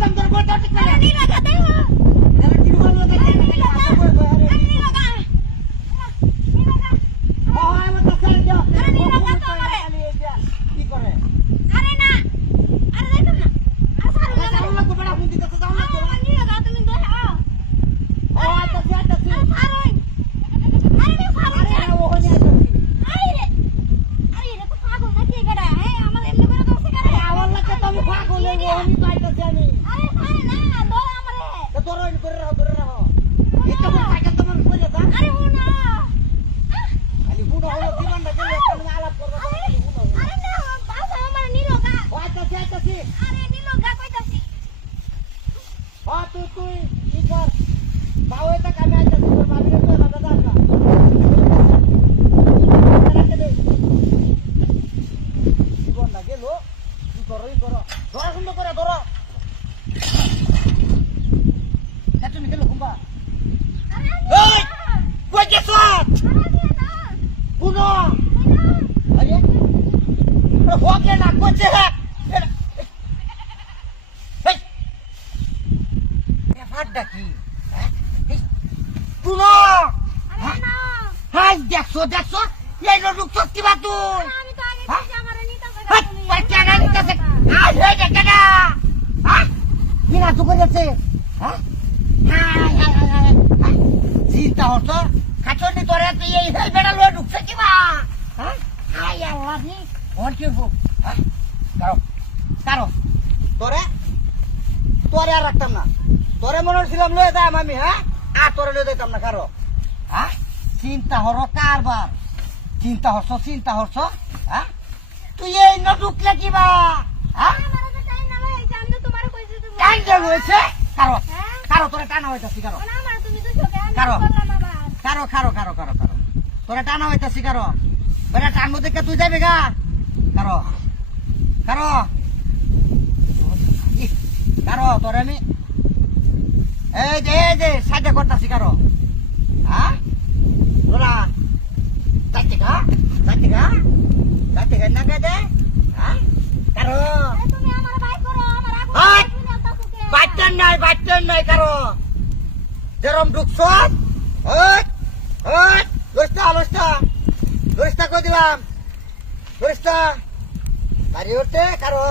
কসম তোর বলতে ঠিক না নি লাগা দে আরে কি বলবো নি লাগা ও আমার তো সাইড দাও আরে নি লাগা তো আমারে কি করে আরে না আরে যাইতাম না আর সারু না সারু না গোবড়া হুন্দি তো যাও না নি লাগা তুমি দে ও আচ্ছা আচ্ছা সারু আরে নে সারু আরে ও হনি আইতাছি আরে রে তো পাগল নাকি গড়া হ্যাঁ আমার এমনি করে দোষ করে আওয়াল্লা কে তুমি পাগল ও হনি পাইতাছি আমি আরে সারে না দো আমারে তো তোর হনি করে রাখো এটা কোন সাইকেল তোমার কইলে দা আরে হুনা খালি হুনো হলো জীবনটা গেলে তুমি আলাপ করবা হুনো আরে না বাসা আমার নি লাগা ও আইতাছি আরে নি লাগা কইতাছি ও তুই কি কর বাও এটা কামে আইতাছি তোর ভাবিরে তো বাধা দাও না জীবনটা গেল তুই করই করো ধরা সুন্দর করে ধরো তুমি গেল কুম্বা আরে এই কই গেছ পুনো আরে হোকে না কোচে এই ফাড্ডা কি পুনো আরে না হাই দেখছো এই লোক সত্যি বাতু আমি তো আগে থেকে আমারে নিতা হাই পাচ্চা না নিতেছে আজ হয়ে গেছে না হ্যাঁ কিনা তো করেছে হ্যাঁ চিন্তা হতো খাচনি তোরে তুই এই বেড়া লোক ঢুকছে কিবা হ্যাঁ হাই আল্লাহ নি ওর কি হবো হ্যাঁ কারো তোরে আর রাখতাম না তোরে মনে ছিলাম লয়ে যাই আমি হ্যাঁ আর তোরে লয়ে যাইতাম না কারো হ্যাঁ চিন্তা হরো কারবার চিন্তা হরছ হ্যাঁ তুই এই ন ঢুকলে কিবা হ্যাঁ আমারে তো টাইম না ভাই আমি তো তোমারে কইছি তুমি টান হয়েছে কারো হ্যাঁ কারো তোরে টানা হইতাছি কারো না আমার তুমি তো ছোট আমি কারো। করলাম আবার কারো তোরে টানা হইতাছি কারো বেটা টানবো দেখে তুই যাবি গা কারো তোরে আমি এই যে সাজা করতাছি কারো হ্যাঁ তোরা যাচ্ছে গা না দে হ্যাঁ কারো আরে তুমি আমার ভাই করো আমার আবু হাই! তুমি না তো কুকে বাচ্চান নাই কারো যেরম ঢুকছ লরিস্তা কই দিলাম লরিস্তা গাড়ি উঠতে কারো